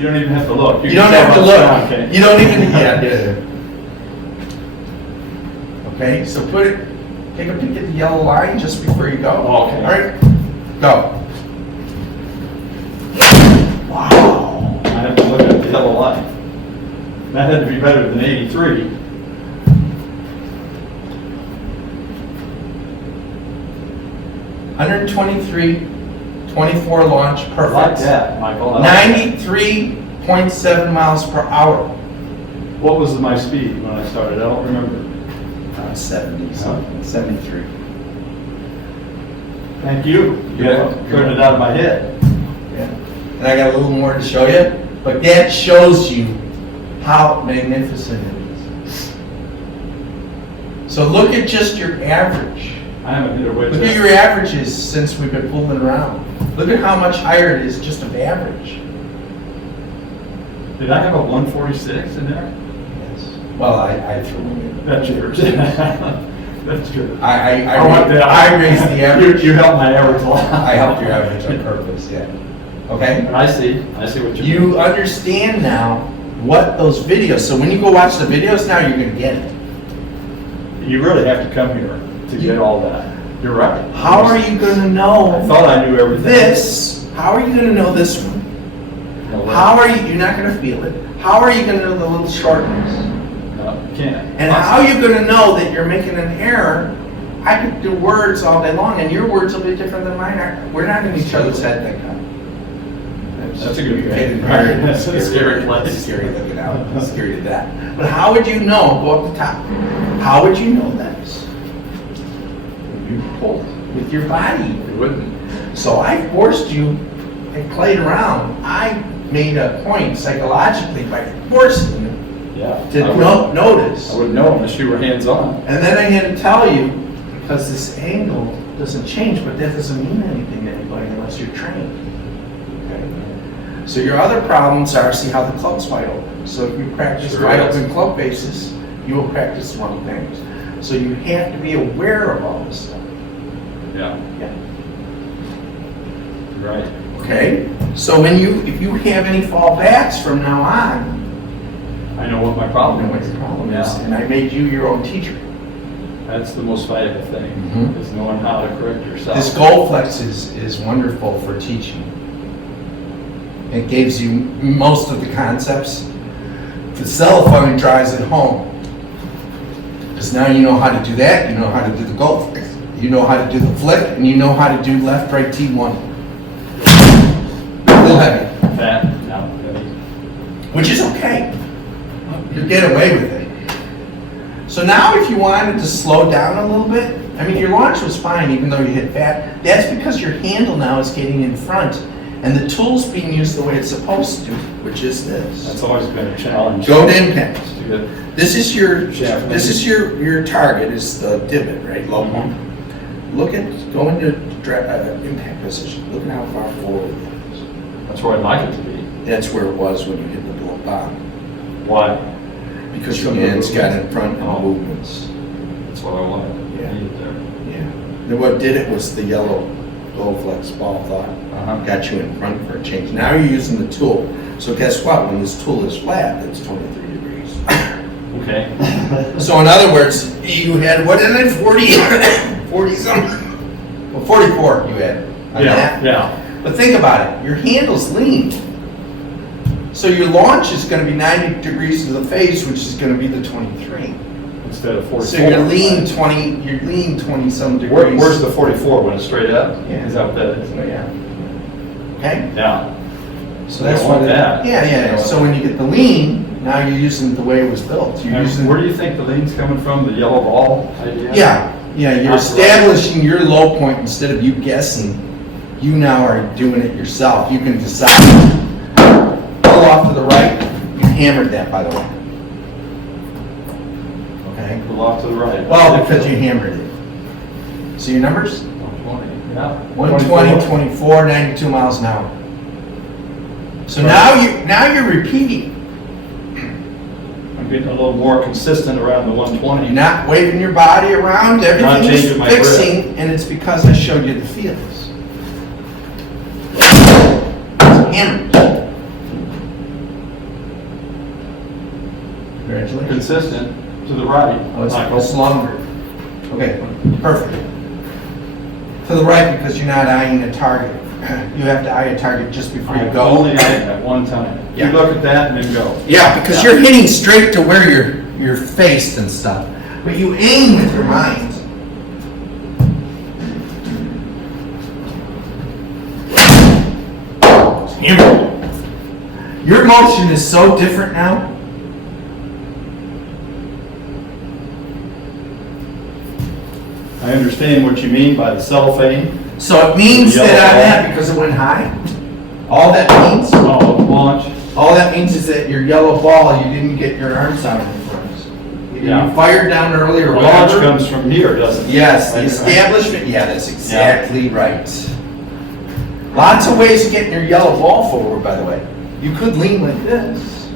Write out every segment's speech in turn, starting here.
You don't even have to look. You don't have to look. Okay. You don't even, yeah. Okay, so take a peek at the yellow line just before you go. Okay. All right, go. Wow. I have to look at the yellow line. That had to be better than 83. $123.24 launch, perfect. I like that, Michael. I like that. 93.7 miles per hour. What was my speed when I started? I don't remember. 70 something, 73. Thank you. You turned it out of my head. Yeah. And I got a little more to show you, but that shows you how magnificent it is. So look at just your average. I haven't hit a wedge. Look at your averages since we've been fooling around. Look at how much higher it is just of average. Did I have a 146 in there? Yes. Well, I threw them in. That's yours. That's good. I want that. I raised the average. You helped my average a lot. I helped your average on purpose, yeah. Okay? I see what you mean. You understand now what those videos, so when you go watch the videos now, you're going to get it. You really have to come here to get all that. You're right. How are you going to know I thought I knew everything. this? How are you going to know this one? No way. How are you're not going to feel it. How are you going to know the little shortness? No, you can't. And how are you going to know that you're making an error? I could do words all day long, and your words will be different than mine are. We're not in each other's head, thank God. That's a good thing. That's a scary place. Scary looking out. Scary to that. But how would you know? Go up the top. How would you know this? You pulled with your body. You wouldn't. So I forced you. I played around. I made a point psychologically by forcing you Yeah. to notice. I wouldn't know unless you were hands-on. And then I had to tell you, because this angle doesn't change, but that doesn't mean anything to anybody unless you're trained. Okay? So your other problems are, see how the club's wide open. So if you practice Sure wide is. open club bases, you will practice wrong things. So you have to be aware of all this stuff. Yeah. Yeah. Right. Okay? So if you have any fallbacks from now on, I know what my I problem know what is. your problem is. Yeah. And I made you your own teacher. That's the most valuable thing, Mhm. is knowing how to correct yourself. This goal flex is wonderful for teaching. It gives you most of the concepts. The cell phone drives it home. Because now you know how to do that, you know how to do the goal flex, you know how to do the flip, and you know how to do left, right, T1. A little heavy, Fat, no, heavy. which is okay. You get away with it. So now if you wanted to slow down a little bit, I mean, your launch was fine even though you hit fat. That's because your handle now is getting in front and the tool's being used the way it's supposed to, which is this. That's always been a challenge. Go to impact. To get- This is your Yeah. your target is the divot, right? Low point. Look at go into impact position. Look at how far forward it is. That's where I'd like it to be. That's where it was when you hit the blow bottom. Why? Because your hands got in front and Oh. movements. That's what I wanted. Yeah. I needed there. Yeah. Then what did it was the yellow gold flex ball thought. Uh-huh. Got you in front for a change. Now you're using the tool. So guess what? When this tool is flat, it's 23 degrees. Okay. So in other words, you had, what in it, 40, 40 something? Well, 44 you had on Yeah, that. yeah. But think about it, your handle's lean. So your launch is gonna be 90 degrees to the face, which is gonna be the 23. Instead of 44. So you're lean 20 some degrees. Where's the 44? When it's straight up? Yeah. Is that what that is? So, yeah. Okay? Yeah. So that's I want what that. Yeah. So when you get the lean, now you're using it the way it was built. You're And using. where do you think the lean's coming from? The yellow ball idea? Yeah, you're Not establishing your low point instead of you guessing. You now are doing it yourself. You can decide. Pull off to the right. You hammered that, by the way. Okay? Pull off to the right. Well, because you hammered it. See your numbers? 120. Yeah. 120, 24, 92 miles an hour. So now you're repeating. I'm getting a little more consistent around the 120. You're not waving your body around. Everything is changing my grip. fixing, and it's because I showed you the feels. It's hammered. consistent to the right. Oh, it's Michael. longer. Okay, perfect. To the right because you're not eyeing a target. You have to eye a target just before you go. Only at one time. Yeah. You look at that and then go. Yeah, because you're hitting straight to where you're faced and stuff. But you aim with your mind. Your motion is so different now. I understand what you mean by the cellophane. So it means Yellow that on ball. that, because it went high, all that means, Oh, launch. all that means is that your yellow ball, you didn't get your arms out in front. Yeah. You fired down early or The launch whatever. comes from here, doesn't it? Yes, the Right, right. establishment, yeah, that's exactly right. Lots of ways of getting your yellow ball forward, by the way. You could lean like this.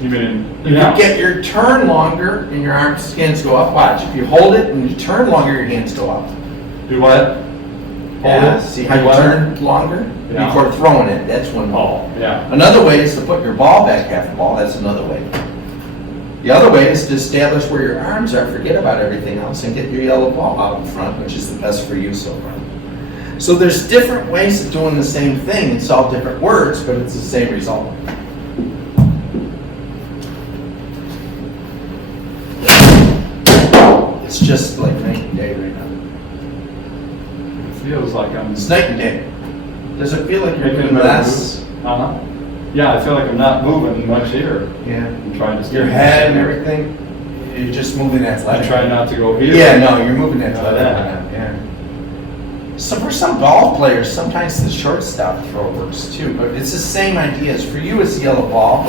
You mean, You could get your turn longer and your arms, hands go up. Watch, if you hold it and you turn longer, your hands go up. do what? Hold Yeah, it. see how Do you what? turn longer? Yeah. Before throwing it, that's one way. Oh, yeah. Another way is to put your ball back half the ball, that's another way. The other way is to establish where your arms are, forget about everything else, and get your yellow ball out in front, which is the best for you so far. So there's different ways of doing the same thing, it's all different words, but it's the same result. It's just like night and day right now. It feels like I'm It's night and day. Does it feel like you're making doing a less? move. Uh-huh. Yeah, I feel like I'm not moving much here. Yeah. I'm trying to stay. Your head and everything, you're just moving I athletic. try not to go here. Yeah, no, you're moving athletic. that. Yeah. So for some golf players, sometimes the shortstop throw works too, but it's the same idea. As for you, it's the yellow ball.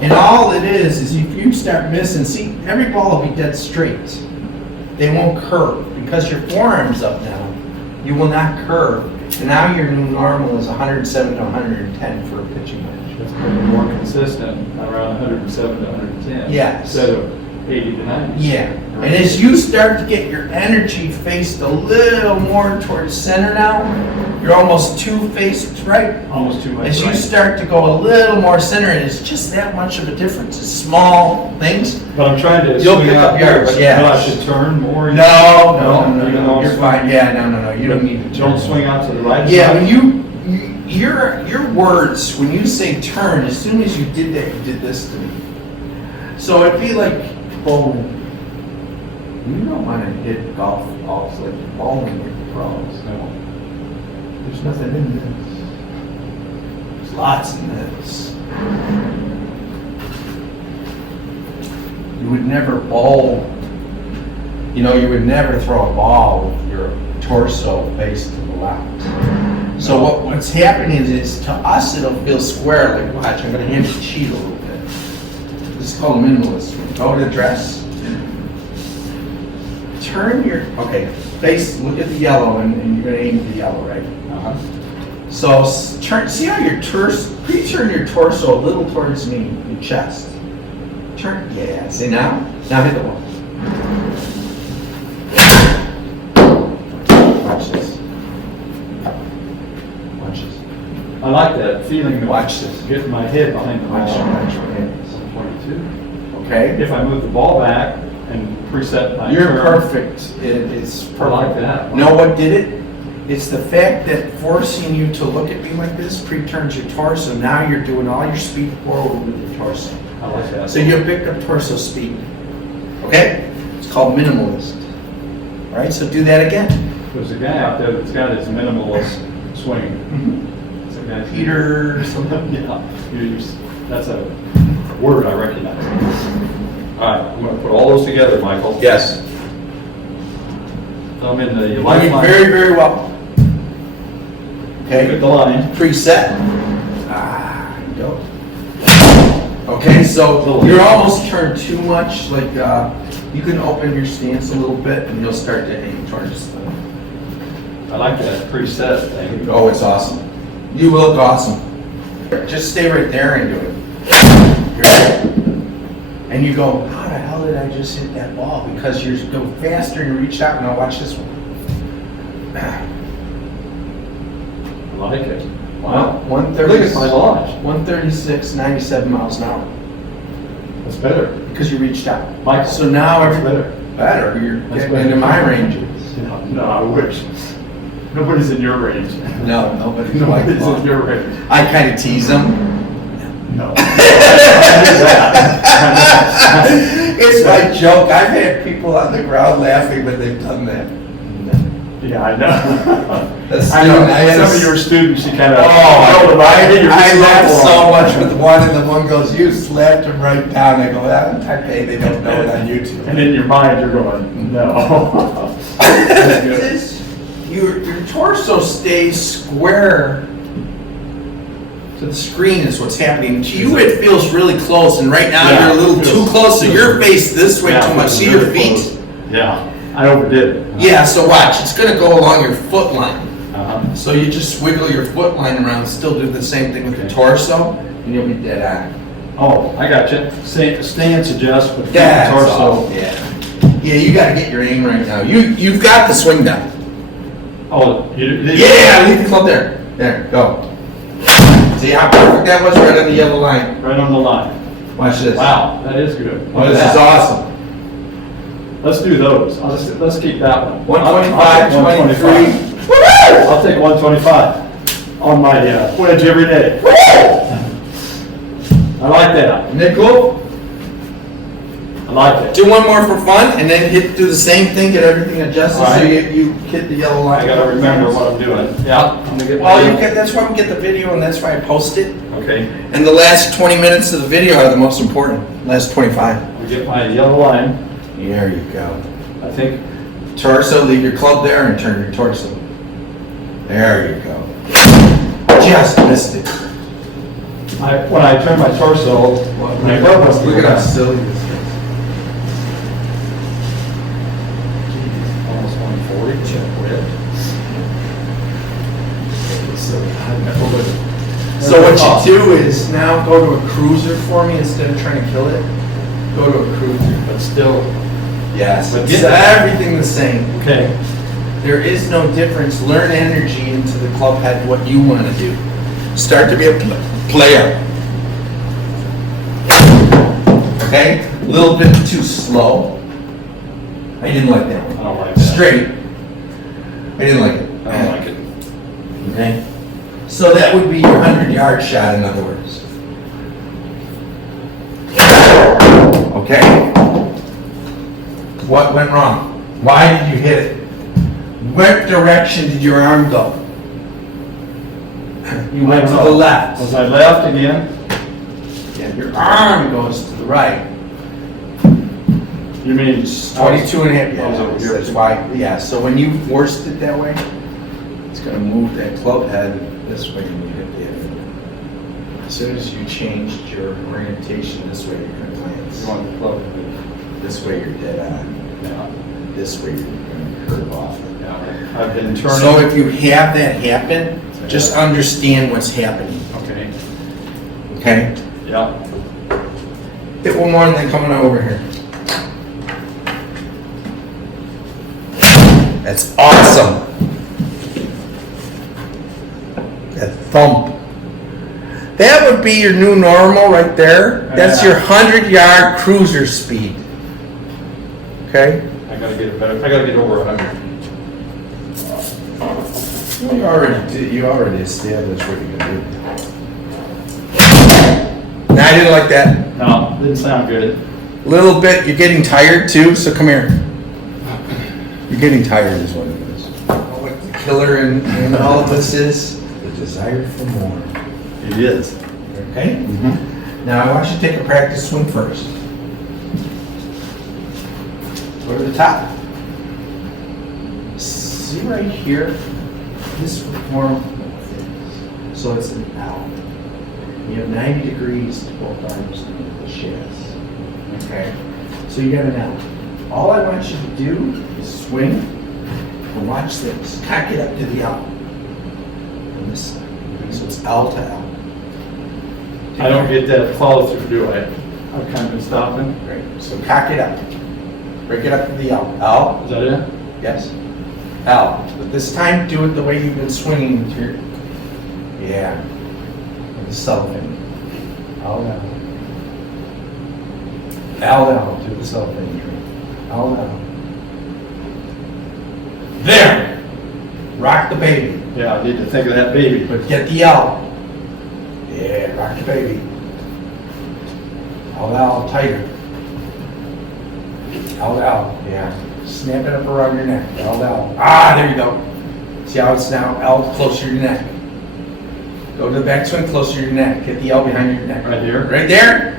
And all it is if you start missing, see, every ball will be dead straight. They won't curve because your forearm's up now. You will not curve. And now your new normal is 107 to 110 for a pitching wedge. It's probably more consistent, around 107 to 110. Yes. Instead of 80 to 90. Yeah, and as you start to get your energy faced a little more towards center now, you're almost two faced right. Almost too much. As you right. start to go a little more center, and it's just that much of a difference. It's small things. But I'm trying to You'll swing pick out up there, yours, but yes. I should turn more. No, even though I'm you're swinging. fine. Yeah, no, you don't need to turn. Don't swing out to the right Yeah, side. when your words, when you say turn, as soon as you did that, you did this to me. So it'd be like bowling. You don't want to hit golf balls like bowling with pros. No. There's nothing in this. There's lots in this. You would never bowl. You know, you would never throw a ball with your torso faced to the left. So what's happening is to us it'll feel square. Like, watch, I'm going to hand you cheat a little bit. This is called minimalist. Go to dress. Turn your, okay, face, look at the yellow, and you're going to aim at the yellow, right? Uh-huh. So turn, see how your torso, pre-turn your torso a little towards me, your chest. Turn, yeah, see now? Now hit the wall. Watch this. Watch this. I like that feeling of Watch this. getting my head behind the Watch, ball. watch your hands. 122. Okay? If I move the ball back and preset my You're turn, perfect. It's perfect. I like that. Know what did it? It's the fact that forcing you to look at me like this pre-turns your torso. Now you're doing all your speed forward with your torso. I like that. So you picked up torso speed. Okay? It's called minimalist. All right, so do that again. There's a guy out there that's got his minimalist swing. It's a guy- Peter something. Yeah, that's a word I recognize. All right, I'm going to put all those together, Michael. Yes. I'm in the Doing lifeline. very, very well. Look at Okay? the line. Preset. Ah, go. Okay, so you're almost turned too much. Like you can open your stance a little bit, and you'll start to aim towards. I like that preset thing. Oh, it's awesome. You look awesome. Just stay right there and do it. And you go, how the hell did I just hit that ball? Because you go faster and you reach out. Now watch this one. I like it. Wow. I 130 think it's my launch. 136, 97 miles an hour. That's better. Because you reached out. Mike, So now that's every better. You're That's getting better. into my ranges. No, I wish. Nobody's in your range. No, nobody's like Nobody's in your range. I kind of tease them. No. I knew that. It's my joke. I've had people on the ground laughing when they've done that. Yeah, I know. That's I know. I had Some a- of your students, you kind of. Oh, I laughed so much with one, and the one goes, "You slapped him right down." I go, "Okay, they don't know it on YouTube." And in your mind, you're going, no. Your torso stays square to the screen is what's happening. To you, it feels really close, and right now Yeah, you're a little it too feels- close, so you're faced this way Yeah, too much. it's See your really feet? close. Yeah, I overdid it. Yeah, so watch. It's going to go along your foot line. Uh-huh. So you just wiggle your foot line around, still do the same thing with the Okay. torso, and you'll be dead on. Oh, I got you. Stance adjust, but keep the That's all. torso. Yeah. Yeah, you got to get your aim right now. You've got the swing down. Oh, Yeah, leave the club there. There, go. See how perfect that was right on the yellow line. Right on the line. Watch this. Wow, that is good. Oh, this is awesome. Let's do those. Let's keep that one. 125, I'll take 23. 125. I'll take 125 on my wedge every day. I like that. Nickel. I like it. Do one more for fun, and then do the same thing, get everything adjusted, so Alright. you hit the yellow line. I gotta remember what I'm doing. Yeah, I'm gonna get. Well, that's why we get the video, and that's why I post it. Okay, And the last 20 minutes of the video are the most important. Last 25. I'm gonna get my yellow line. There you go. I think. Torso, leave your club there and turn your torso. There you go. Just missed it. When I turn my torso, my club must Look at how silly this is. Almost 140. Check wedge. So what you do is now go to a cruiser for me instead of trying to kill it. Go to a cruiser. But still. Yes, But it's get that. everything the same. Okay. There is no difference. Learn energy into the club head, what you want to do. Start to be a player. Okay? A little bit too slow. I didn't like that I one. don't like that. Straight. I didn't like it. I don't like it. Okay? So that would be your 100-yard shot, in other words. Okay? What went wrong? Why did you hit it? What direction did your arm go? You went to the left. Was I left again? Yeah, your arm goes to the right. You mean? 22 and a half. I was over here. That's why, yeah, so when you forced it that way, it's gonna move that club head this way and you hit the other. As soon as you changed your orientation this way, you're gonna glance. You want the club? This way, you're dead on. Yeah. This way, you're gonna curve off. Yeah. I've been turning. So if you have that happen, just understand what's happening, Okay. okay? Yeah. Hit one more and then coming over here. That's awesome. That thump. That would be your new normal right there. That's your 100-yard cruiser speed. Okay? I gotta get it better. I gotta get over 100. You already established what you're gonna do. Nah, I didn't like that. No, didn't sound good. Little bit, you're getting tired too, so come here. You're getting tired is what it is. What the killer in all of this is? The desire for more. It is. Okay? Now I want you to take a practice swing first. Go to the top. See right here? This would form so it's an L. You have 90 degrees to both arms and the shafts. Okay? So you got an L. All I want you to do is swing and watch this. Cock it up to the L. On this side. So it's L to L. I don't get that follow through, do I? I've kind of been stopping. Great. So cock it up. Break it up to the L. L. Is that it? Yes. L. But this time, do it the way you've been swinging with your Yeah. And the cellophane. L down. L down to the cellophane tree. L down. There! Rock the baby. Yeah, I need to think of that baby. But get the L. Yeah, rock the baby. L tighter. L, yeah. Snap it up around your neck. L. Ah, there you go. See how it's now L closer to your neck. Go to the backswing closer to your neck. Get the L behind your neck. Right here? Right there.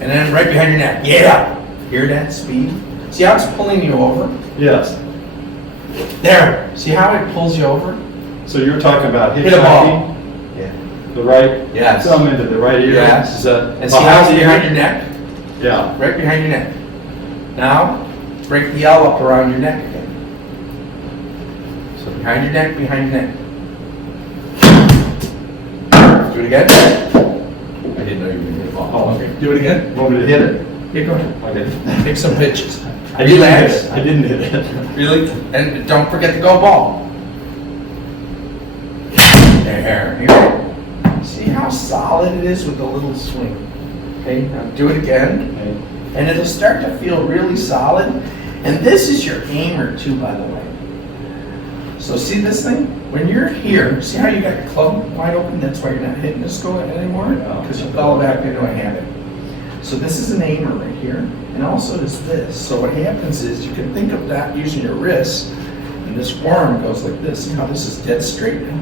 And then right behind your neck. Yeah. Hear that speed? See how it's pulling you over? Yes. There. See how it pulls you over? So you're talking about Hit a ball. hitchhiking, Yeah. the right Yes. thumb into the right ear? Yes. Is that And see how it's the behind ear? your neck? Yeah. Right behind your neck. Now, break the L up around your neck again. So behind your neck, behind your neck. Do it again. I didn't know you were going to hit the ball. Oh, okay. Do it again. Want me to hit it? Yeah, go ahead. Okay. Take some pitches. I didn't hit Relax. it. I didn't hit it. Really? And don't forget to go ball. There. Here. See how solid it is with the little swing. Okay, now do it again. Okay. And it'll start to feel really solid. And this is your aimer too, by the way. So see this thing? When you're here, see how you got your club wide open? That's why you're not hitting this go anymore? Because you fell back into a habit. So this is an aimer right here. And also is this. So what happens is you can think of that using your wrist. And this arm goes like this. See how this is dead straight now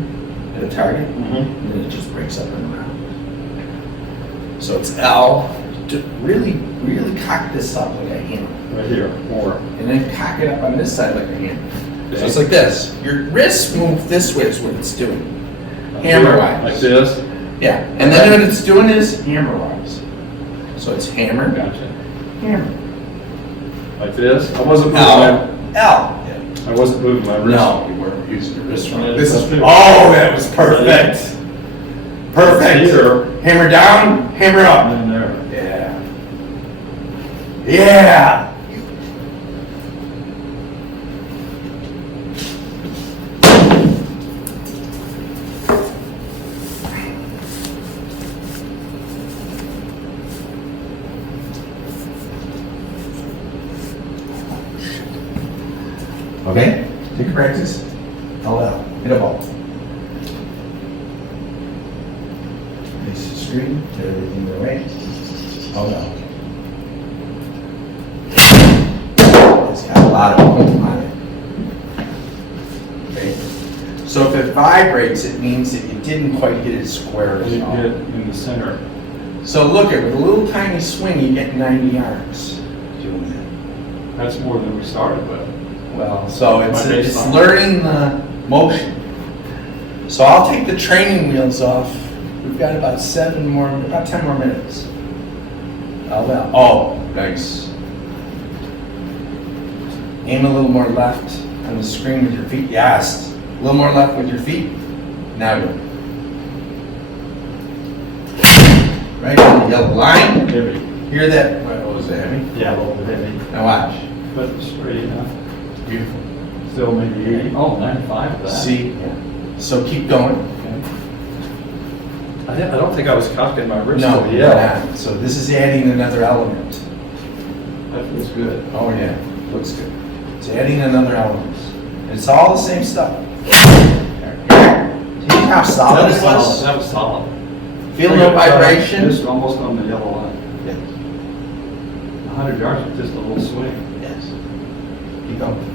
at a target? Mm-hmm. And then it just breaks up and around. So it's L. To really, really cock this up like a hammer. Right here, more. And then cock it up on this side like a hammer. So it's like this. Your wrists move this way is what it's doing. Hammer wise. Like this? Yeah. And then what it's doing is hammer wise. So it's hammer, Gotcha. hammer. Like this? I wasn't moving L. my, L. I wasn't moving my wrist. No, you weren't using your wrist wrong. Yeah, This is, that's good. oh, that was perfect. Perfect. Here. Hammer down, hammer up. And there. Yeah. Yeah. Okay, take a practice. L. Hit a ball. Face the screen, get everything the way. L. It's got a lot of oomph on it. Okay. So if it vibrates, it means that you didn't quite get it square And as you well. get in the center. So look at with a little tiny swing, you get 90 yards doing that. That's more than we started with. Well, so it's My baseline. learning the motion. So I'll take the training wheels off. We've got about 10 more minutes. Oh, nice. Aim a little more left on the screen with your feet. Yes. A little more left with your feet. Now go. Right on the yellow line. Heavy. Hear that? What was that? Heavy? Yeah, a little bit heavy. Now watch. But straight enough. Beautiful. Still maybe 80. Oh, 95 of that. See? So keep going. Okay. I don't think I was cocking my wrist. No, to the you're L. not. So this is adding another element. That feels good. Oh yeah, looks good. It's adding another element. It's all the same stuff. See how solid it was? That was solid. Feel no vibration? Just almost on the yellow line. Yes. 100 yards with just a little swing. Yes. Keep going.